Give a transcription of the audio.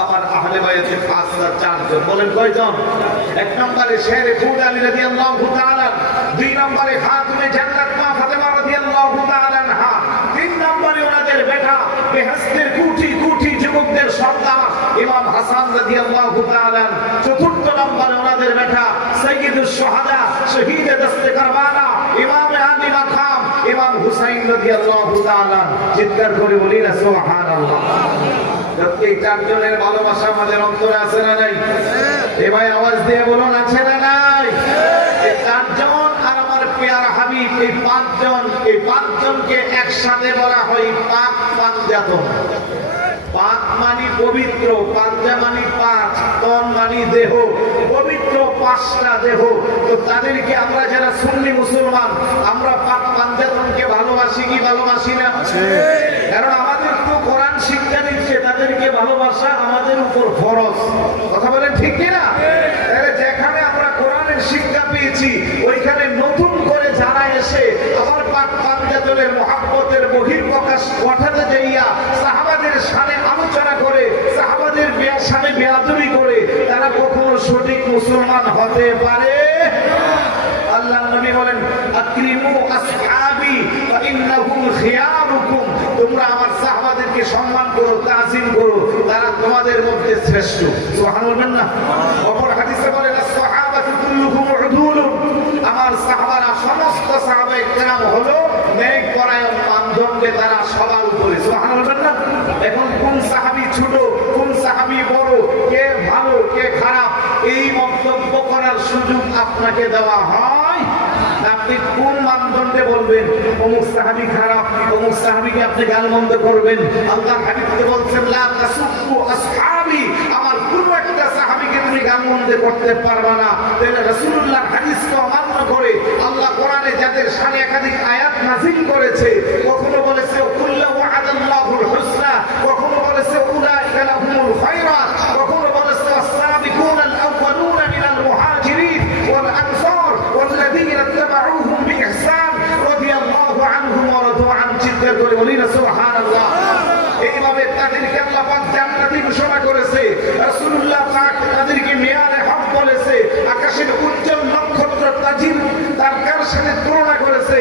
আমার আহলে বায়াতের খাসা চারজন। বলেন কয়জন? এক নম্বরে শেরে খুদ আলী রাদিয়াল্লাহু তাআলা, দুই নম্বরে খাতুনে জান্নাত মা ফাতেমা রাদিয়াল্লাহু তাআলা আনহা, তিন নম্বরে ওনাদের বেটা বেহেশতের কোটি কোটি যুবকদের সর্দার ইমাম হাসান রাদিয়াল্লাহু তাআলা, চতুর্থ নম্বরে ওনাদের বেটা সাইয়্যিদুশ শুহাদা শহীদে দস্তে কারবালা ইমাম আলী মাকাম ইমাম হুসাইন রাদিয়াল্লাহু তাআলা। চিৎকার করে বলি না সুবহানাল্লাহ। এই চারজনের ভালোবাসা আমাদের অন্তরে আছে না নাই? এ ভাই আওয়াজ দিয়ে বলুন, আছে না নাই? এই চারজন আর আমার পেয়ার হাবিব, এই পাঁচজনকে একসাথে বলা হয় পাক পাঞ্জাতন। পাক মানে পবিত্র, পাঞ্জা মানে পাঁচ, তন মানে দেহ, পবিত্র পাঁচটা দেহ। তো তাদেরকে আমরা যারা সুন্নি মুসলমান, আমরা পাক পাঞ্জাতনকে ভালোবাসি কি ভালোবাসি না? কারণ আমাদের তো কোরআন শিক্ষা দিচ্ছে, তাদেরকে ভালোবাসা আমাদের উপর ফরজ। কথা বলেন ঠিক কিনা? তাহলে যেখানে আমরা কোরআনের শিক্ষা পেয়েছি, ওইখানে নতুন করে যারা এসে আবার পাক পাঞ্জাতনের মহব্বতের বহিঃপ্রকাশ ঘটাতে যাইয়া সাহাবাদের সামনে আলোচনা করে, সাহাবাদের সামনে বেয়াদবি করে, তারা কখনো সঠিক মুসলমান হতে পারে? আল্লাহ নবী বলেন, আকরিমু আসহাবি ফা ইন্নাহুম খিয়ারুকুম, তোমরা আমার সাহাবাদেরকে সম্মান করো, তাজিম করো, তারা তোমাদের মধ্যে শ্রেষ্ঠ। সুবহানাল্লাহ না? অপর হাদিসে বলেন, আসহাবাতু কুল্লুহুম উদুলুন, আমার সাহাবারা সমস্ত সাহাবায়ে কেরাম হলো নেক পরায়ণ, মানদণ্ডে তারা সবার উপরে। সুবহানাল্লাহ না? এখন কোন সাহাবী ছোট, কোন সাহাবী বড়, কে ভালো কে খারাপ, এই মন্তব্য করার সুযোগ আপনাকে দেওয়া হয়। আপনি কোন মানদণ্ডে বলবেন অমুক সাহাবী খারাপ, অমুক সাহাবীকে আপনি গালমন্দ করবেন? আল্লাহর হাবিব বলছেন, লা তাসুব্বু আসহাবি, আমার কোন একটা সাহাবীকে তুমি গালমন্দ করতে পারবে না। তাহলে রাসূলুল্লাহর হাদিসকে অমান্য করে আল্লাহ কোরআনে যাদের শানে একাধিক আয়াত নাযিল করেছে, কখনো বলেছে কুল্লু ওয়া'দাল্লাহুল হুসনা, কখনো বলেছে উলাইকা লাহুমুল খায়রাত, কখনো বলেছে আস-সাবিকুনাল আউয়ালুনা মিনাল মুহাজিরিন ওয়াল আনসার ওয়াল্লাযীনা ইত্তাবাউহুম বিইহসান রাদিয়াল্লাহু আনহুম ওয়া রাদু আন। চিৎকার করে বলি না সুবহানাল্লাহ। এইভাবে তাদেরকে আল্লাহ পাক জান্নাতি ঘোষণা করেছে, রাসূলুল্লাহ পাক তাদেরকে মেয়ারে হক বলেছে, আকাশের উজ্জ্বল নক্ষত্র তাজিম তার কার সাথে তুলনা করেছে,